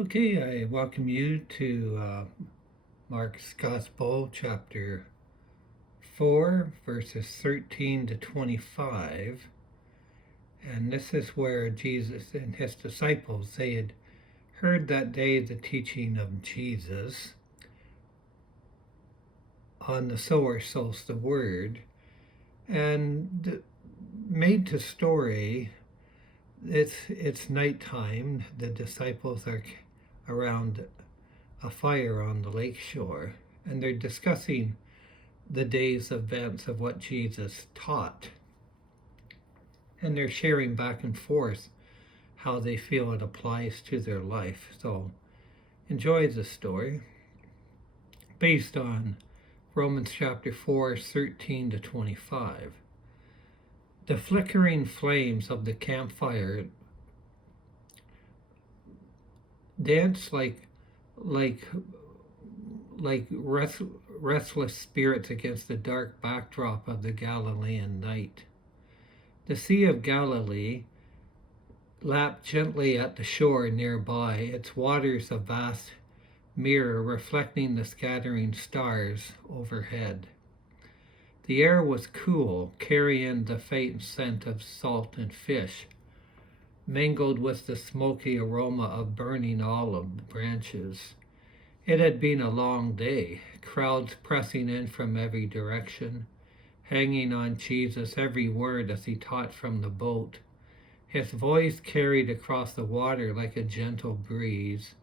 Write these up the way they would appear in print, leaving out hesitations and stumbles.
Okay, I welcome you to Mark's Gospel, chapter 4, verses 13 to 25. And this is where Jesus and his disciples, they had heard that day the teaching of Jesus on the sower sows the word, and made to story. It's nighttime. The disciples are around a fire on the lake shore, and they're discussing the day's events of what Jesus taught. And they're sharing back and forth how they feel it applies to their life. So enjoy the story based on Romans chapter 4, 13 to 25. The flickering flames of the campfire dance like restless spirits against the dark backdrop of the Galilean night. The Sea of Galilee lapped gently at the shore nearby, its waters a vast mirror reflecting the scattering stars overhead. The air was cool, carrying the faint scent of salt and fish, mingled with the smoky aroma of burning olive branches. It had been a long day, crowds pressing in from every direction, hanging on Jesus' every word as he taught from the boat. His voice carried across the water like a gentle breeze.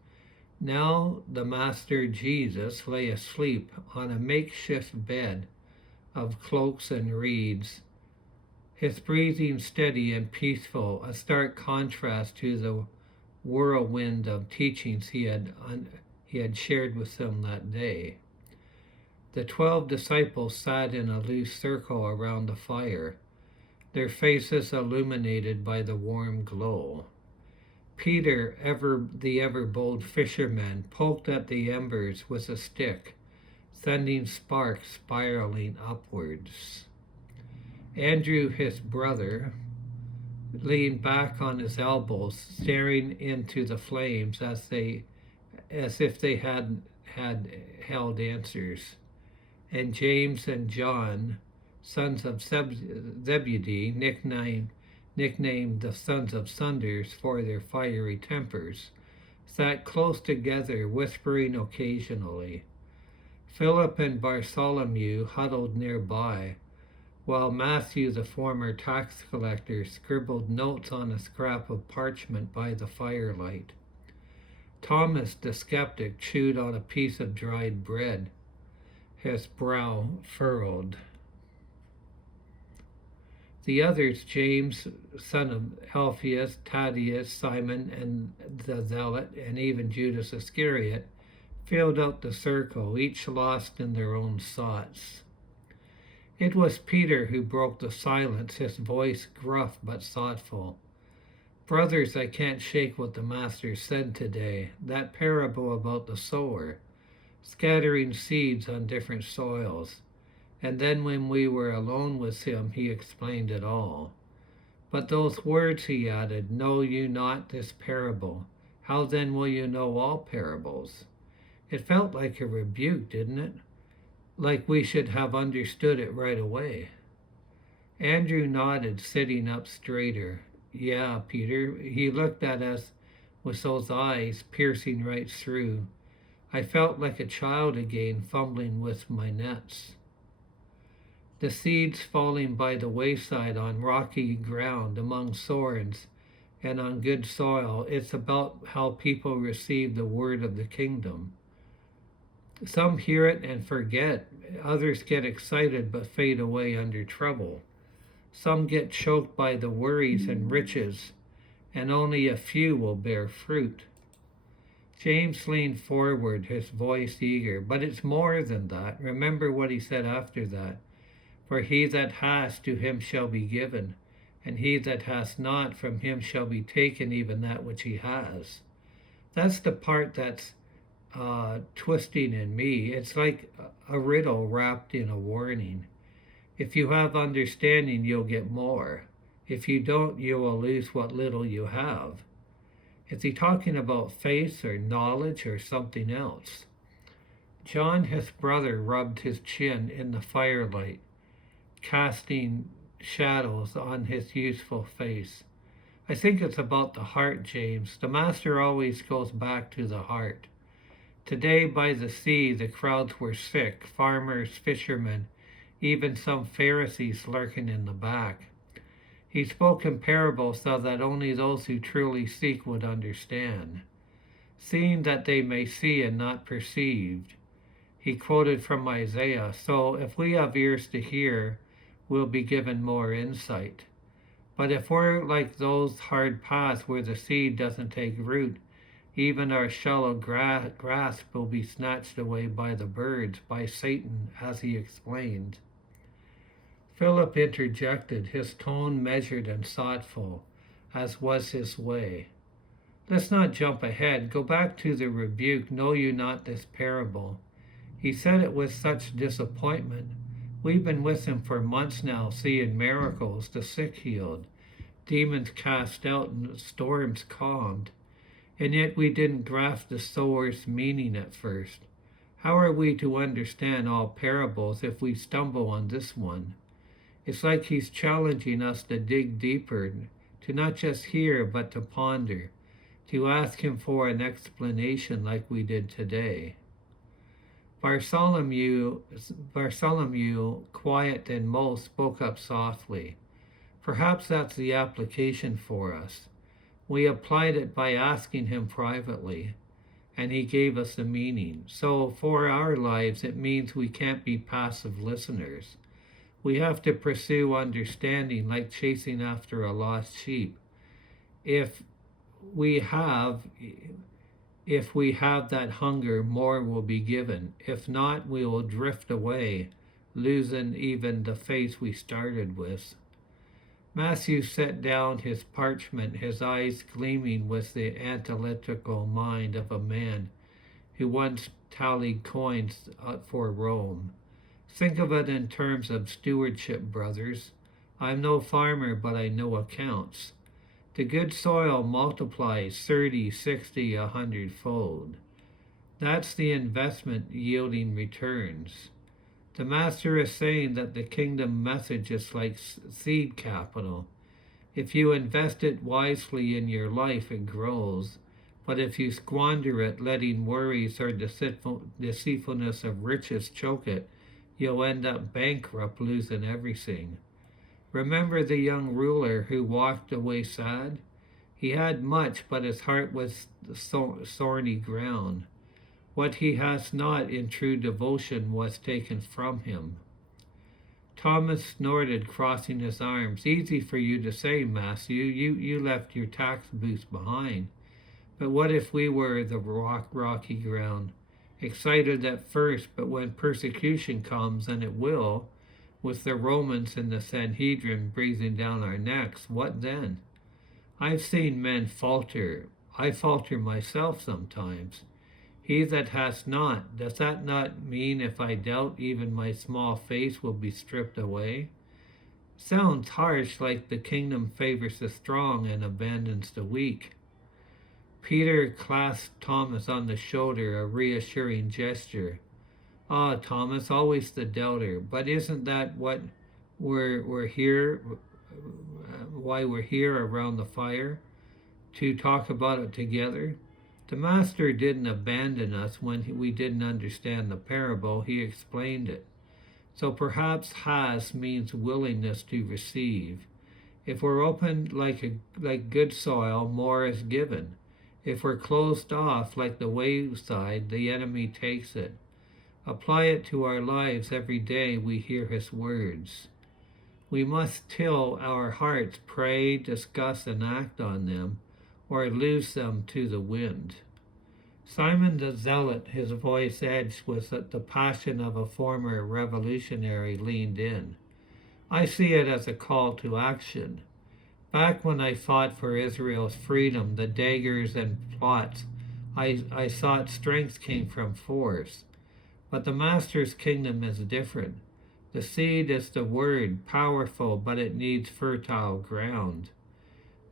Now the Master Jesus lay asleep on a makeshift bed of cloaks and reeds, his breathing steady and peaceful, a stark contrast to the whirlwind of teachings he had shared with them that day. The 12 disciples sat in a loose circle around the fire, their faces illuminated by the warm glow. Peter, the ever bold fisherman, poked at the embers with a stick, sending sparks spiraling upwards. Andrew, his brother, leaned back on his elbows, staring into the flames as if they had held answers. And James and John, sons of Zebedee, nicknamed the sons of Thunders for their fiery tempers, sat close together, whispering occasionally. Philip and Bartholomew huddled nearby, while Matthew, the former tax collector, scribbled notes on a scrap of parchment by the firelight. Thomas, the skeptic, chewed on a piece of dried bread, his brow furrowed. The others, James, son of Alphaeus, Thaddeus, Simon, and the Zealot, and even Judas Iscariot, filled out the circle, each lost in their own thoughts. It was Peter who broke the silence, his voice gruff but thoughtful. Brothers, I can't shake what the Master said today, that parable about the sower, scattering seeds on different soils. And then when we were alone with him, he explained it all. But those words, he added, know you not this parable? How then will you know all parables? It felt like a rebuke, didn't it? Like we should have understood it right away. Andrew nodded, sitting up straighter. Yeah, Peter, he looked at us with those eyes piercing right through. I felt like a child again, fumbling with my nets. The seeds falling by the wayside on rocky ground, among thorns, and on good soil, it's about how people receive the word of the kingdom. Some hear it and forget. Others get excited but fade away under trouble. Some get choked by the worries and riches, and only a few will bear fruit. James leaned forward, his voice eager. But it's more than that. Remember what he said after that. For he that has, to him shall be given, and he that has not, from him shall be taken even that which he has. That's the part that's twisting in me. It's like a riddle wrapped in a warning. If you have understanding, you'll get more. If you don't, you will lose what little you have. Is he talking about faith or knowledge or something else? John, his brother, rubbed his chin in the firelight, casting shadows on his youthful face. I think it's about the heart, James. The Master always goes back to the heart. Today by the sea the crowds were sick, farmers, fishermen, even some Pharisees lurking in the back. He spoke in parables so that only those who truly seek would understand. Seeing that they may see and not perceive. He quoted from Isaiah, so if we have ears to hear, we'll be given more insight. But if we're like those hard paths where the seed doesn't take root, even our shallow grasp will be snatched away by the birds, by Satan, as he explained. Philip interjected, his tone measured and thoughtful, as was his way. Let's not jump ahead. Go back to the rebuke, know you not this parable. He said it with such disappointment. We've been with him for months now, seeing miracles, the sick healed, demons cast out, and storms calmed. And yet we didn't grasp the sower's meaning at first. How are we to understand all parables if we stumble on this one? It's like he's challenging us to dig deeper, to not just hear, but to ponder, to ask him for an explanation like we did today. Bartholomew, quiet than most, spoke up softly. Perhaps that's the application for us. We applied it by asking him privately, and he gave us the meaning. So for our lives, it means we can't be passive listeners. We have to pursue understanding like chasing after a lost sheep. If we have that hunger, more will be given. If not, we will drift away, losing even the faith we started with. Matthew set down his parchment, his eyes gleaming with the analytical mind of a man who once tallied coins for Rome. Think of it in terms of stewardship, brothers. I'm no farmer, but I know accounts. The good soil multiplies 30, 60, 100-fold. That's the investment yielding returns. The Master is saying that the kingdom message is like seed capital. If you invest it wisely in your life, it grows. But if you squander it, letting worries or deceitfulness of riches choke it, you'll end up bankrupt, losing everything. Remember the young ruler who walked away sad? He had much, but his heart was thorny ground. What he has not in true devotion was taken from him. Thomas snorted, crossing his arms. Easy for you to say, Matthew. You left your tax booth behind. But what if we were the rocky ground? Excited at first, but when persecution comes, and it will, with the Romans and the Sanhedrin breathing down our necks, what then? I've seen men falter. I falter myself sometimes. He that has not, does that not mean if I doubt, even my small faith will be stripped away? Sounds harsh, like the kingdom favors the strong and abandons the weak. Peter clasped Thomas on the shoulder, a reassuring gesture. Ah, Thomas, always the doubter. But isn't that what we're here, why we're here around the fire? To talk about it together? The Master didn't abandon us when we didn't understand the parable. He explained it. So perhaps has means willingness to receive. If we're open like good soil, more is given. If we're closed off like the wayside, the enemy takes it. Apply it to our lives every day we hear his words. We must till our hearts, pray, discuss, and act on them, or lose them to the wind. Simon the Zealot, his voice edged with the passion of a former revolutionary, leaned in. I see it as a call to action. Back when I fought for Israel's freedom, the daggers and plots, I thought strength came from force. But the Master's kingdom is different. The seed is the word, powerful, but it needs fertile ground.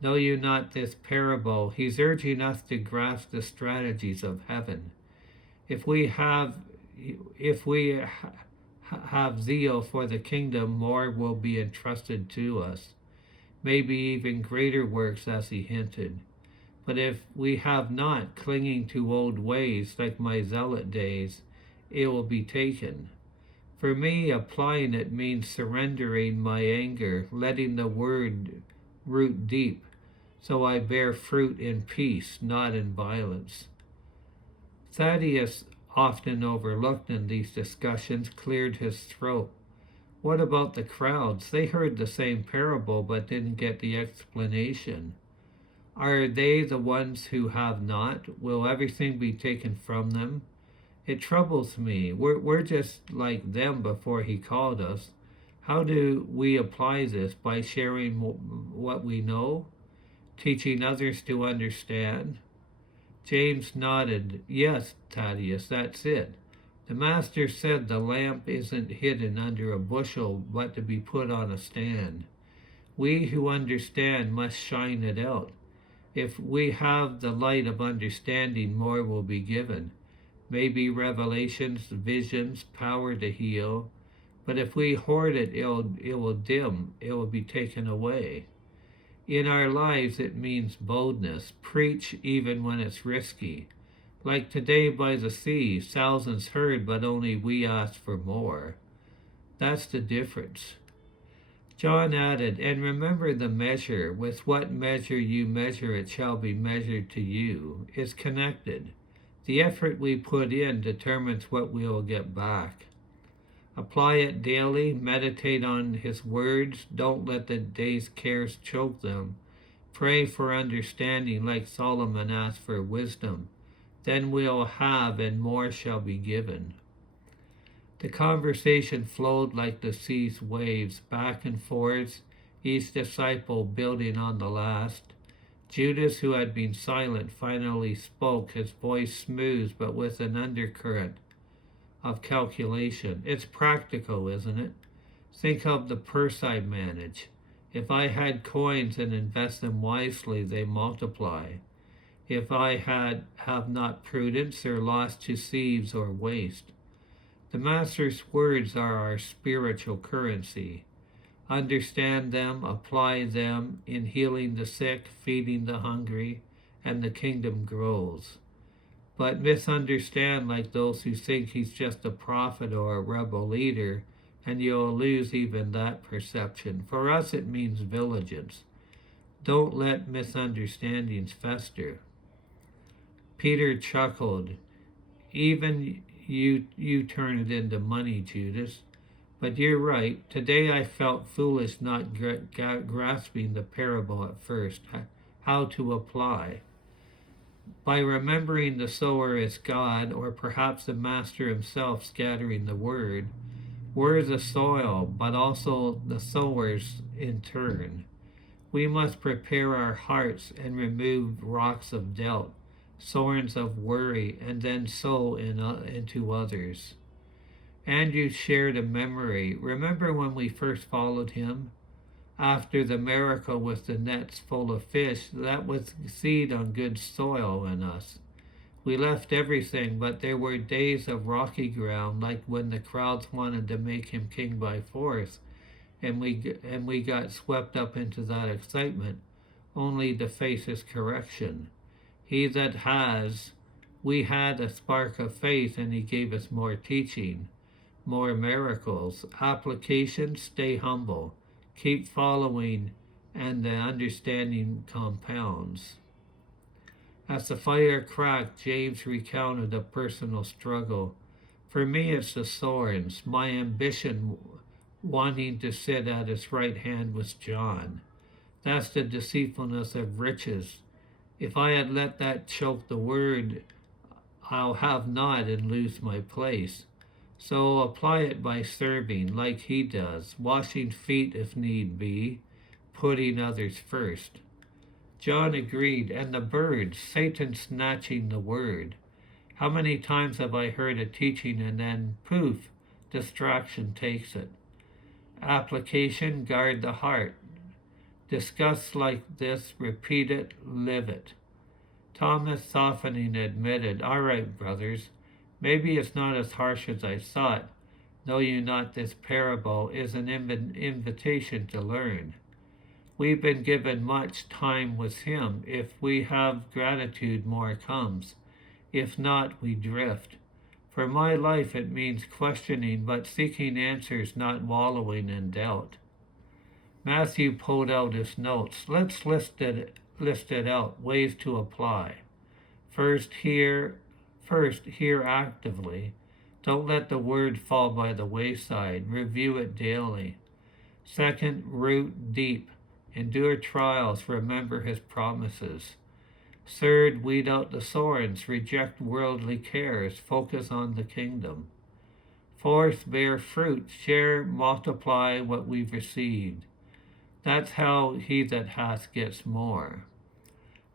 Know you not this parable? He's urging us to grasp the strategies of heaven. If we have have zeal for the kingdom, more will be entrusted to us, maybe even greater works as he hinted. But if we have not, clinging to old ways like my zealot days, it will be taken. For me, applying it means surrendering my anger, letting the word root deep, so I bear fruit in peace, not in violence. Thaddeus, often overlooked in these discussions, cleared his throat. What about the crowds? They heard the same parable but didn't get the explanation. Are they the ones who have not? Will everything be taken from them? It troubles me. We're just like them before he called us. How do we apply this? By sharing what we know? Teaching others to understand? James nodded. Yes, Thaddeus, that's it. The master said the lamp isn't hidden under a bushel, but to be put on a stand. We who understand must shine it out. If we have the light of understanding, more will be given. Maybe revelations, visions, power to heal. But if we hoard it, it will dim. It will be taken away. In our lives, it means boldness. Preach even when it's risky. Like today by the sea, thousands heard, but only we asked for more. That's the difference. John added, and remember the measure. With what measure you measure, it shall be measured to you. It's connected. The effort we put in determines what we will get back. Apply it daily, meditate on his words, don't let the day's cares choke them. Pray for understanding like Solomon asked for wisdom. Then we'll have and more shall be given. The conversation flowed like the sea's waves, back and forth, each disciple building on the last. Judas, who had been silent, finally spoke, his voice smooth but with an undercurrent of calculation. It's practical, isn't it? Think of the purse I manage. If I had coins and invest them wisely, they multiply. If I have not prudence, they're lost to thieves or waste. The Master's words are our spiritual currency. Understand them, apply them in healing the sick, feeding the hungry, and the kingdom grows. But misunderstand like those who think he's just a prophet or a rebel leader, and you'll lose even that perception. For us, it means vigilance. Don't let misunderstandings fester. Peter chuckled. Even you turn it into money, Judas. But you're right. Today I felt foolish not grasping the parable at first. How to apply. By remembering the sower is God, or perhaps the Master himself scattering the word, we're the soil, but also the sowers in turn. We must prepare our hearts and remove rocks of doubt, thorns of worry, and then sow into others. Andrew shared a memory. Remember when we first followed him? After the miracle with the nets full of fish, that was seed on good soil in us. We left everything, but there were days of rocky ground, like when the crowds wanted to make him king by force, and we got swept up into that excitement, only to face his correction. He that has, we had a spark of faith, and he gave us more teaching, more miracles. Application, stay humble. Keep following, and the understanding compounds. As the fire cracked, James recounted a personal struggle. For me, it's the thorns. My ambition, wanting to sit at his right hand, was John. That's the deceitfulness of riches. If I had let that choke the word, I'll have not and lose my place. So apply it by serving like he does, washing feet if need be, putting others first. John agreed, and the birds, Satan snatching the word. How many times have I heard a teaching and then, poof, distraction takes it. Application, guard the heart. Discuss like this, repeat it, live it. Thomas, softening, admitted, "All right, brothers, maybe it's not as harsh as I thought. Know you not this parable is an invitation to learn. We've been given much time with him. If we have gratitude, more comes. If not, we drift. For my life it means questioning, but seeking answers, not wallowing in doubt." Matthew pulled out his notes. Let's list it out, ways to apply. First, hear actively. Don't let the word fall by the wayside. Review it daily. Second, root deep. Endure trials. Remember his promises. Third, weed out the thorns. Reject worldly cares. Focus on the kingdom. Fourth, bear fruit. Share, multiply what we've received. That's how he that hath gets more.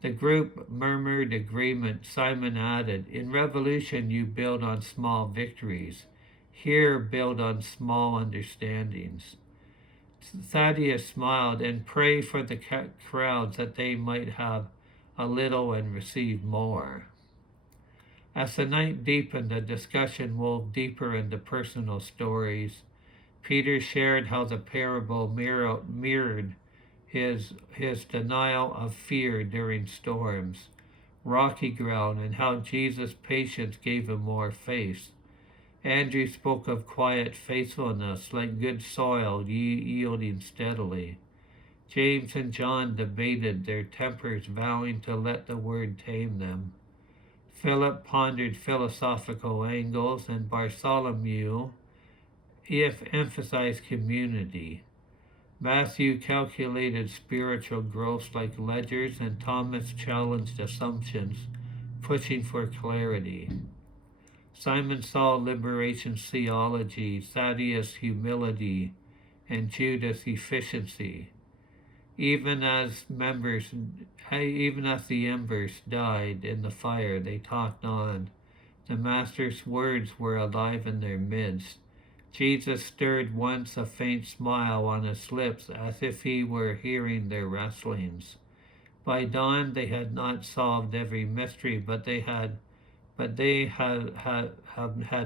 The group murmured agreement. Simon added, "In revolution you build on small victories. Here build on small understandings." Thaddeus smiled, "And pray for the crowds that they might have a little and receive more." As the night deepened, the discussion wove deeper into personal stories. Peter shared how the parable mirrored his denial of fear during storms, rocky ground, and how Jesus' patience gave him more faith. Andrew spoke of quiet faithfulness, like good soil yielding steadily. James and John debated their tempers, vowing to let the word tame them. Philip pondered philosophical angles, and Bartholomew emphasized community. Matthew calculated spiritual growth like ledgers, and Thomas challenged assumptions, pushing for clarity. Simon saw liberation theology, Thaddeus humility, and Judas efficiency. Even as the embers died in the fire, they talked on. The Master's words were alive in their midst. Jesus stirred once a faint smile on his lips, as if he were hearing their wrestlings. By dawn they had not solved every mystery, but they had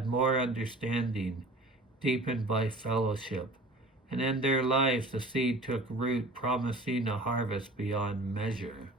more understanding, deepened by fellowship. And in their lives the seed took root, promising a harvest beyond measure.